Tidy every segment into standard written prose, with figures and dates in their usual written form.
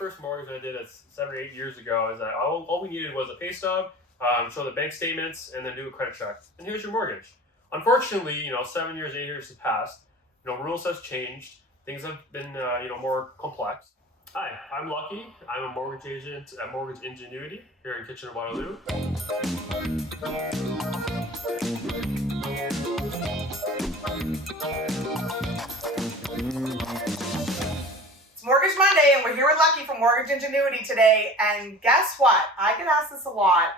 first mortgage I did 7 or 8 years ago is that all we needed was a pay stub, show the bank statements, and then do a credit check. And here's your mortgage. Unfortunately, 7 years, 8 years have passed. Rules have changed. Things have been, more complex. Hi, I'm Lucky. I'm a mortgage agent at Mortgage Ingenuity here in Kitchener, Waterloo. It's Mortgage Monday, and we're here with Lucky from Mortgage Ingenuity today. And guess what? I get asked this a lot.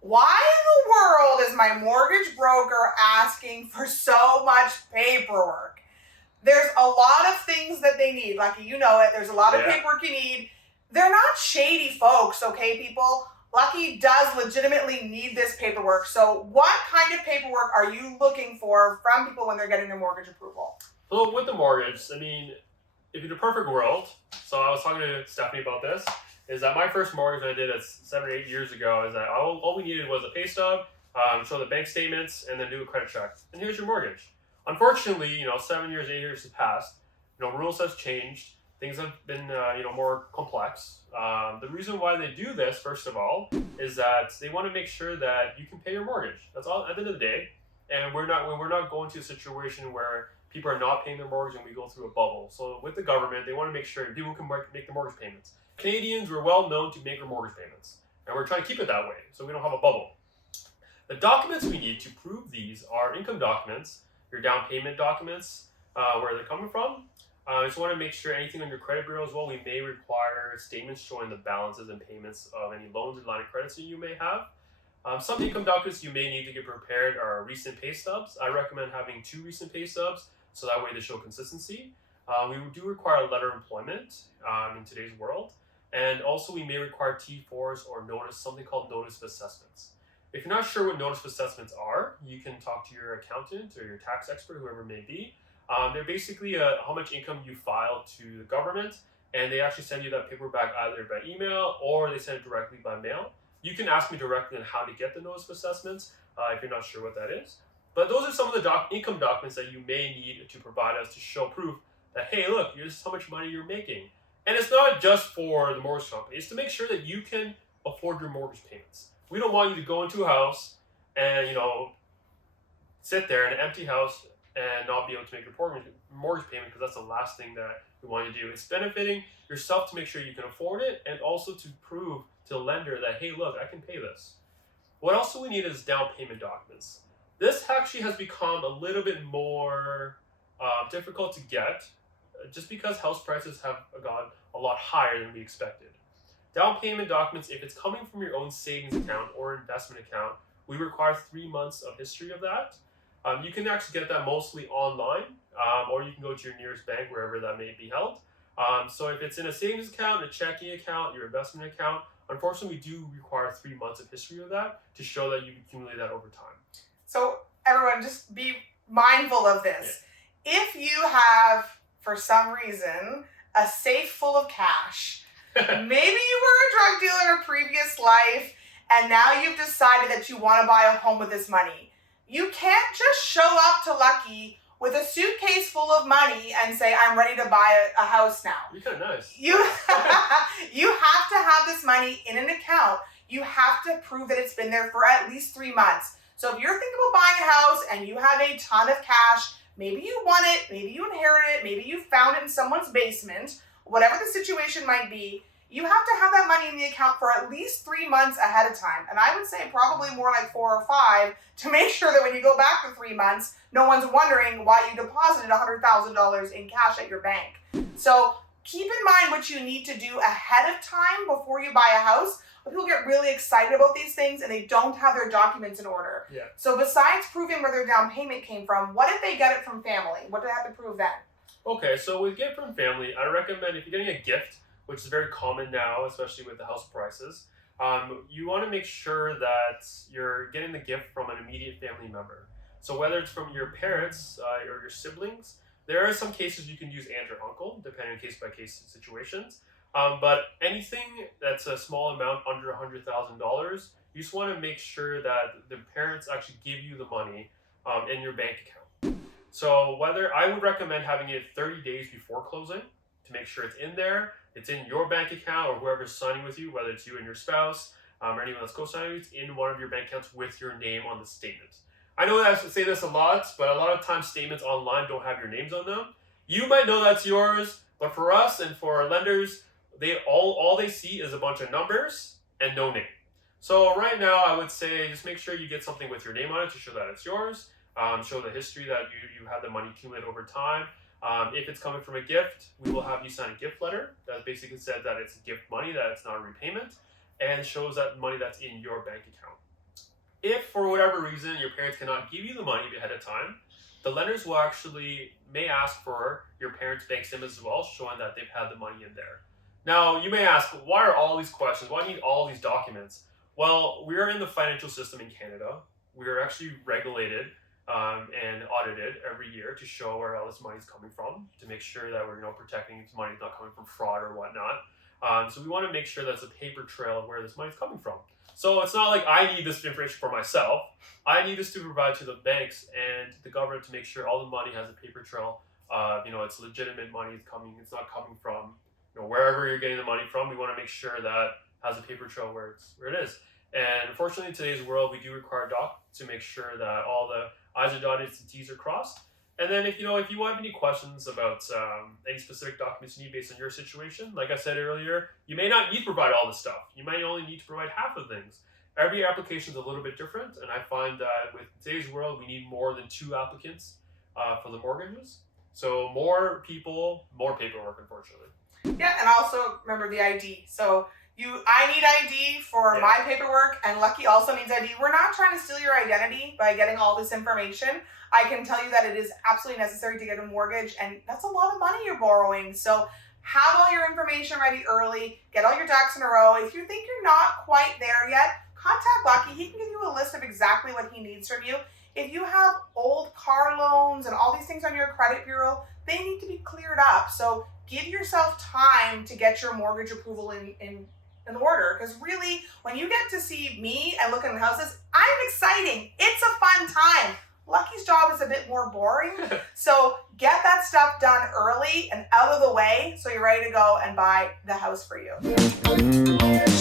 Why in the world is my mortgage broker asking for so much paperwork? There's a lot of things that they need. Lucky, you know it. There's a lot of paperwork you need. They're not shady folks, okay, people? Lucky does legitimately need this paperwork. So what kind of paperwork are you looking for from people when they're getting their mortgage approval? So with the mortgage, if in the perfect world, so I was talking to Stephanie about this, is that my first mortgage I did 7 or 8 years ago is that all we needed was a pay stub, show the bank statements, and then do a credit check. And here's your mortgage. Unfortunately, 7 years, 8 years have passed. Rules have changed. Things have been, more complex. The reason why they do this, first of all, is that they want to make sure that you can pay your mortgage. That's all at the end of the day. And we're not going to a situation where people are not paying their mortgage and we go through a bubble. So with the government, they want to make sure people can make the mortgage payments. Canadians, we're well known to make our mortgage payments, and we're trying to keep it that way so we don't have a bubble. The documents we need to prove these are income documents, your down payment documents, where they're coming from. I just want to make sure anything on your credit bureau as well. We may require statements showing the balances and payments of any loans and line of credits that you may have. Some income documents you may need to get prepared are recent pay stubs. I recommend having 2 recent pay stubs so that way they show consistency. We do require a letter of employment in today's world. And also we may require T4s or something called notice of assessments. If you're not sure what notice of assessments are, you can talk to your accountant or your tax expert, whoever it may be. They're basically how much income you file to the government, and they actually send you that paper back either by email or they send it directly by mail. You can ask me directly on how to get the notice of assessments if you're not sure what that is. But those are some of the income documents that you may need to provide us to show proof that, hey, look, this is how much money you're making. And it's not just for the mortgage company. It's to make sure that you can afford your mortgage payments. We don't want you to go into a house and, sit there in an empty house and not be able to make your mortgage payment, because that's the last thing that we want you to do. It's benefiting yourself to make sure you can afford it, and also to prove to the lender that, hey, look, I can pay this. What else we need is down payment documents. This actually has become a little bit more difficult to get, just because house prices have gone a lot higher than we expected. Down payment documents, if it's coming from your own savings account or investment account, we require 3 months of history of that. You can actually get that mostly online, or you can go to your nearest bank, wherever that may be held. So if it's in a savings account, a checking account, your investment account, unfortunately we do require 3 months of history of that to show that you've accumulated that over time. So everyone, just be mindful of this. Yeah. If you have, for some reason, a safe full of cash, maybe you were a drug dealer in a previous life, and now you've decided that you want to buy a home with this money. You can't just show up to Lucky with a suitcase full of money and say, I'm ready to buy a house now. You're kind of nice. You have to have this money in an account. You have to prove that it's been there for at least 3 months. So if you're thinking about buying a house and you have a ton of cash, maybe you won it, maybe you inherited it, maybe you found it in someone's basement, whatever the situation might be, you have to have that money in the account for at least 3 months ahead of time. And I would say probably more like 4 or 5 to make sure that when you go back to 3 months, no one's wondering why you deposited $100,000 in cash at your bank. So keep in mind what you need to do ahead of time before you buy a house. But people get really excited about these things and they don't have their documents in order. Yeah. So besides proving where their down payment came from, what if they get it from family? What do they have to prove then? Okay, so with gift from family, I recommend if you're getting a gift, which is very common now, especially with the house prices, you want to make sure that you're getting the gift from an immediate family member. So whether it's from your parents or your siblings, there are some cases you can use aunt or uncle, depending on case-by-case situations. But anything that's a small amount under $100,000, you just want to make sure that the parents actually give you the money in your bank account. So I would recommend having it 30 days before closing to make sure it's in there. It's in your bank account or whoever's signing with you, whether it's you and your spouse or anyone that's co-signing, it's in one of your bank accounts with your name on the statement. I know that I say this a lot, but a lot of times statements online don't have your names on them. You might know that's yours, but for us and for our lenders, all they see is a bunch of numbers and no name. So right now, I would say just make sure you get something with your name on it to show that it's yours. Show the history that you had the money accumulate over time. If it's coming from a gift, we will have you sign a gift letter that basically says that it's gift money, that it's not a repayment, and shows that money that's in your bank account. If for whatever reason your parents cannot give you the money ahead of time, the lenders will may ask for your parents' bank statements as well, showing that they've had the money in there. Now, you may ask, why are all these questions? Why do you need all these documents? Well, we are in the financial system in Canada. We are actually regulated and audited every year to show where all this money is coming from, to make sure that we're protecting this money not coming from fraud or whatnot. So we want to make sure that's a paper trail of where this money is coming from. So it's not like I need this information for myself. I need this to provide to the banks and the government to make sure all the money has a paper trail. It's legitimate money. It's not coming from wherever you're getting the money from. We want to make sure that has a paper trail where it is. And unfortunately, in today's world, we do require doc to make sure that all the I's are dotted and T's are crossed. And then if you have any questions about any specific documents you need based on your situation, like I said earlier, you may not need to provide all the stuff. You might only need to provide half of things. Every application is a little bit different, and I find that with today's world, we need more than 2 applicants for the mortgages. So more people, more paperwork, unfortunately. Yeah, and also remember the ID. So I need ID for my paperwork, and Lucky also needs ID. We're not trying to steal your identity by getting all this information. I can tell you that it is absolutely necessary to get a mortgage, and that's a lot of money you're borrowing. So have all your information ready early, get all your ducks in a row. If you think you're not quite there yet, contact Lucky. He can give you a list of exactly what he needs from you. If you have old car loans and all these things on your credit bureau, they need to be cleared up. So give yourself time to get your mortgage approval in order, because really, when you get to see me and look at the houses, I'm exciting. It's a fun time. Lucky's job is a bit more boring, so get that stuff done early and out of the way so you're ready to go and buy the house for you.